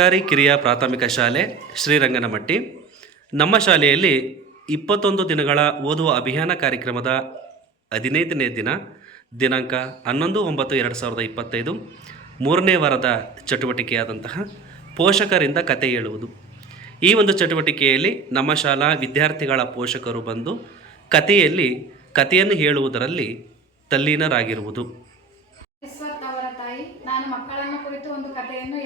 ಸರ್ಕಾರಿ ಕಿರಿಯ ಪ್ರಾಥಮಿಕ ಶಾಲೆ ಶ್ರೀರಂಗನಮಟ್ಟಿ. ನಮ್ಮ ಶಾಲೆಯಲ್ಲಿ ಇಪ್ಪತ್ತೊಂದು ದಿನಗಳ ಓದುವ ಅಭಿಯಾನ ಕಾರ್ಯಕ್ರಮದ ಹದಿನೈದನೇ ದಿನ, ದಿನಾಂಕ ಹನ್ನೊಂದು ಒಂಬತ್ತು ಎರಡು ಸಾವಿರದ ಇಪ್ಪತ್ತೈದು, ಮೂರನೇ ವಾರದ ಚಟುವಟಿಕೆಯಾದಂತಹ ಪೋಷಕರಿಂದ ಕತೆ ಹೇಳುವುದು. ಈ ಒಂದು ಚಟುವಟಿಕೆಯಲ್ಲಿ ನಮ್ಮ ಶಾಲಾ ವಿದ್ಯಾರ್ಥಿಗಳ ಪೋಷಕರು ಬಂದು ಕಥೆಯಲ್ಲಿ ಕಥೆಯನ್ನು ಹೇಳುವುದರಲ್ಲಿ ತಲ್ಲೀನರಾಗಿರುವುದು ವಿಶ್ವತ್ ಅವರ ತಾಯಿ ನಾನು ಮಕ್ಕಳನ್ನು ಕುರಿತು ಒಂದು ಕಥೆಯನ್ನು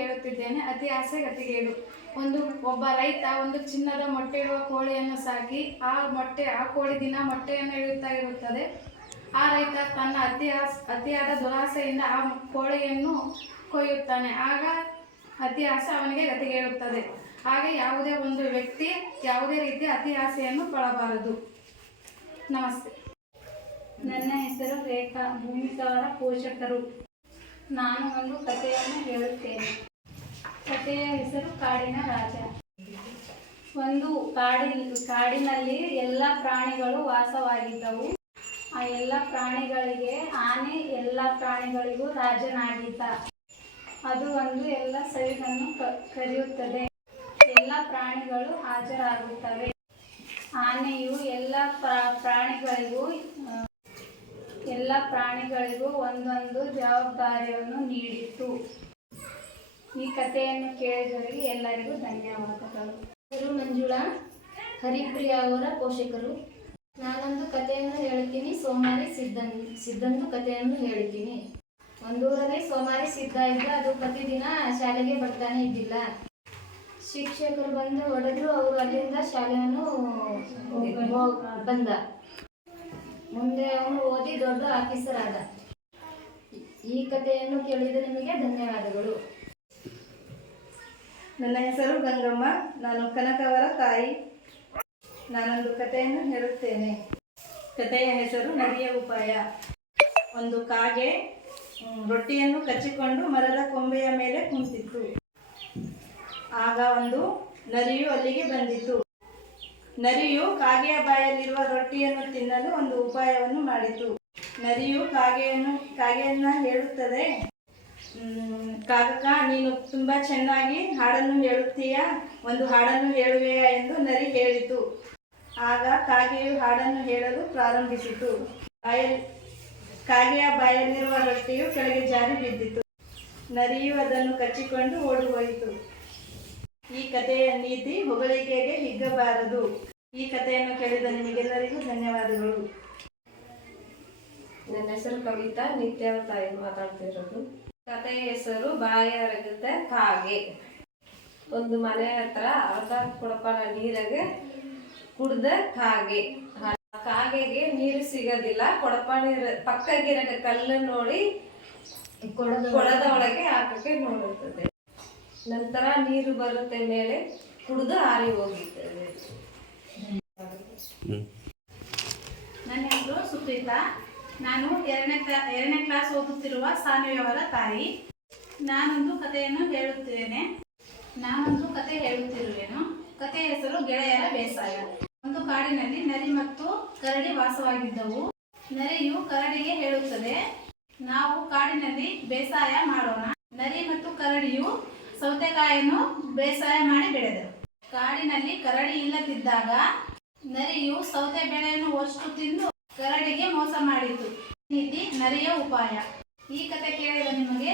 ಅತಿ ಆಸೆ ಗತಿಗೇಡು ಒಂದು ಒಬ್ಬ ರೈತ ಒಂದು ಚಿನ್ನದ ಮೊಟ್ಟೆ ಇಡುವ ಕೋಳಿಯನ್ನು ಸಾಕಿ, ಆ ಮೊಟ್ಟೆ, ಆ ಕೋಳಿ ದಿನ ಮೊಟ್ಟೆಯನ್ನು ಇಡುತ್ತಾ ಇರುತ್ತದೆ. ಆ ರೈತ ತನ್ನ ಅತಿ ಅತಿಯಾದ ದುರಾಸೆಯಿಂದ ಆ ಕೋಳಿಯನ್ನು ಕೊಯ್ಯುತ್ತಾನೆ. ಆಗ ಅತಿ ಆಸೆ ಅವನಿಗೆ ಗತಿಗೇಡುತ್ತದೆ. ಹಾಗೆ ಯಾವುದೇ ಒಂದು ವ್ಯಕ್ತಿ ಯಾವುದೇ ರೀತಿಯ ಅತಿ ಆಸೆಯನ್ನು ಪಡಬಾರದು ನಮಸ್ತೆ. ನನ್ನ ಹೆಸರು ರೇಖಾ ಭೂಮಿಕಾರ ಪೋಷಕರು. ನಾನು ಒಂದು ಕಥೆಯನ್ನು ಹೇಳುತ್ತೇನೆ. ಕಥೆಯ ಹೆಸರು ಕಾಡಿನ ರಾಜ. ಒಂದು ಕಾಡಿನ, ಕಾಡಿನಲ್ಲಿ ಎಲ್ಲ ಪ್ರಾಣಿಗಳು ವಾಸವಾಗಿದ್ದವು. ಆ ಎಲ್ಲ ಪ್ರಾಣಿಗಳಿಗೆ, ಆನೆ ಎಲ್ಲ ಪ್ರಾಣಿಗಳಿಗೂ ರಾಜನಾಗಿದ್ದ. ಅದು ಒಂದು ಎಲ್ಲ ಸವಿನನ್ನು ಕ- ಕರೆಯುತ್ತದೆ. ಎಲ್ಲ ಪ್ರಾಣಿಗಳು ಹಾಜರಾಗುತ್ತವೆ. ಆನೆಯು ಎಲ್ಲ ಪ್ರಾ- ಪ್ರಾಣಿಗಳಿಗೂ ಎಲ್ಲ ಪ್ರಾಣಿಗಳಿಗೂ ಒಂದೊಂದು ಜವಾಬ್ದಾರಿಯನ್ನು ನೀಡಿತ್ತು. ಈ ಕಥೆಯನ್ನು ಕೇಳಿದವರಿಗೆ ಎಲ್ಲರಿಗೂ ಧನ್ಯವಾದಗಳು. ಗುರು ಮಂಜುಳಾ, ಹರಿಪ್ರಿಯ ಅವರ ಪೋಷಕರು, ನಾನೊಂದು ಕಥೆಯನ್ನು ಹೇಳ್ತೀನಿ, ಸೋಮಾರಿ ಸಿದ್ಧನ್, ಸಿದ್ಧಂದು ಕಥೆಯನ್ನು ಹೇಳ್ತೀನಿ. ಒಂದೂರಲ್ಲಿ ಸೋಮಾರಿ ಸಿದ್ಧ ಇದ್ದ ಅದು ಪ್ರತಿದಿನ ಶಾಲೆಗೆ ಬರ್ತಾನೆ ಇದ್ದಿಲ್ಲ. ಶಿಕ್ಷಕರು ಬಂದು ಹೊಡೆದ್ರು, ಅವರು ಅಲ್ಲಿಂದ ಶಾಲೆಯನ್ನು ಬಂದ. ಮುಂದೆ ಅವನು ಓದಿ ದೊಡ್ಡ ಆಫೀಸರ್ ಆದ. ಈ ಕಥೆಯನ್ನು ಕೇಳಿದ ನಿಮಗೆ ಧನ್ಯವಾದಗಳು. ನನ್ನ ಹೆಸರು ಗಂಗಮ್ಮ. ನಾನು ಕನಕವರ ತಾಯಿ. ನಾನೊಂದು ಕಥೆಯನ್ನು ಹೇಳುತ್ತೇನೆ. ಕಥೆಯ ಹೆಸರು ನದಿಯ ಉಪಾಯ. ಒಂದು ಕಾಗೆ ರೊಟ್ಟಿಯನ್ನು ಕಚ್ಚಿಕೊಂಡು ಮರದ ಕೊಂಬೆಯ ಮೇಲೆ ಕುಂತಿತ್ತು. ಆಗ ಒಂದು ನರಿಯು ಅಲ್ಲಿಗೆ ಬಂದಿತು ನರಿಯು ಕಾಗೆಯ ಬಾಯಲ್ಲಿರುವ ರೊಟ್ಟಿಯನ್ನು ತಿನ್ನಲು ಒಂದು ಉಪಾಯವನ್ನು ಮಾಡಿತು. ನರಿಯು ಕಾಗೆಯನ್ನು, ಕಾಗೆಯನ್ನ ಹೇಳುತ್ತದೆ ಕಾಕಕ್ಕ, ನೀನು ತುಂಬ ಚೆನ್ನಾಗಿ ಹಾಡನ್ನು ಹೇಳುತ್ತೀಯಾ? ಒಂದು ಹಾಡನ್ನು ಹೇಳುವೆಯಾ ಎಂದು ನರಿ ಹೇಳಿತು. ಆಗ ಕಾಗೆಯು ಹಾಡನ್ನು ಹೇಳಲು ಪ್ರಾರಂಭಿಸಿತು. ಬಾಯಲ್ಲಿ, ಕಾಗೆಯ ಬಾಯಲ್ಲಿರುವ ರೊಟ್ಟಿಯು ಕೆಳಗೆ ಜಾರಿ ಬಿದ್ದಿತು. ನರಿಯು ಅದನ್ನು ಕಚ್ಚಿಕೊಂಡು ಓಡಿ ಹೋಯಿತು ಈ ಕಥೆಯ ನೀತಿ ಹೊಗಳಿಕೆಗೆ ಹಿಗ್ಗಬಾರದು. ಈ ಕಥೆಯನ್ನು ಕೇಳಿದ ನಿಮಗೆಲ್ಲರಿಗೂ ಧನ್ಯವಾದಗಳು. ನನ್ನ ಹೆಸರು ಕವಿತಾ ನಿತ್ಯ ತಾಯಿ ಮಾತಾಡ್ತಿರೋದು. ಕಥೆಯ ಹೆಸರು ಬಾಯರಗದ ಕಾಗೆ. ಒಂದು ಮನೆ ಹತ್ರ ಅರ್ಧ ಕೊಡಪಾನ ನೀರಾಗೆ ಕುಡ್ದ ಕಾಗೆ. ಆ ಕಾಗೆಗೆ ನೀರು ಸಿಗೋದಿಲ್ಲ. ಕೊಡಪಾನ ಪಕ್ಕಗಿರ ಕಲ್ಲು ನೋಡಿ ಕೊಡದ ಒಳಗೆ ಹಾಕಕ್ಕೆ ನೋಡುತ್ತದೆ ನಂತರ ನೀರು ಬರುತ್ತೆ ಮೇಲೆ ಕುಡಿದು ಹಾರಿ ಹೋಗುತ್ತದೆ ನನ್ನ ಹೆಸರು ಸುಪ್ರೀತಾ. ನಾನು ಎರಡನೇ ಎರಡನೇ ಕ್ಲಾಸ್ ಓದುತ್ತಿರುವ ಸಾನ್ವಿಯವರ ತಾಯಿ. ನಾನೊಂದು ಕಥೆಯನ್ನು ಹೇಳುತ್ತೇನೆ. ನಾನೊಂದು ಕತೆ ಹೇಳುತ್ತಿರುವೆನು. ಕಥೆಯ ಹೆಸರು ಗೆಳೆಯರ ಬೇಸಾಯ. ಒಂದು ಕಾಡಿನಲ್ಲಿ ನರಿ ಮತ್ತು ಕರಡಿ ವಾಸವಾಗಿದ್ದವು. ನರಿಯು ಕರಡಿಗೆ ಹೇಳುತ್ತದೆ, ನಾವು ಕಾಡಿನಲ್ಲಿ ಬೇಸಾಯ ಮಾಡೋಣ. ನರಿ ಮತ್ತು ಕರಡಿಯು ಸೌತೆಕಾಯನ್ನು ಬೇಸಾಯ ಮಾಡಿ ಬೆಳೆದರು. ಕಾಡಿನಲ್ಲಿ ಕರಡಿ ಇಲ್ಲದಿದ್ದಾಗ ನರಿಯು ಸೌತೆ ಬೆಳೆಯನ್ನು ಅಷ್ಟು ತಿಂದು ಕರಡಿಗೆ ಮೋಸ ಮಾಡಿತು. ನೀತಿ ನರಿಯ ಉಪಾಯ. ಈ ಕತೆ ಕೇಳಿದ ನಿಮಗೆ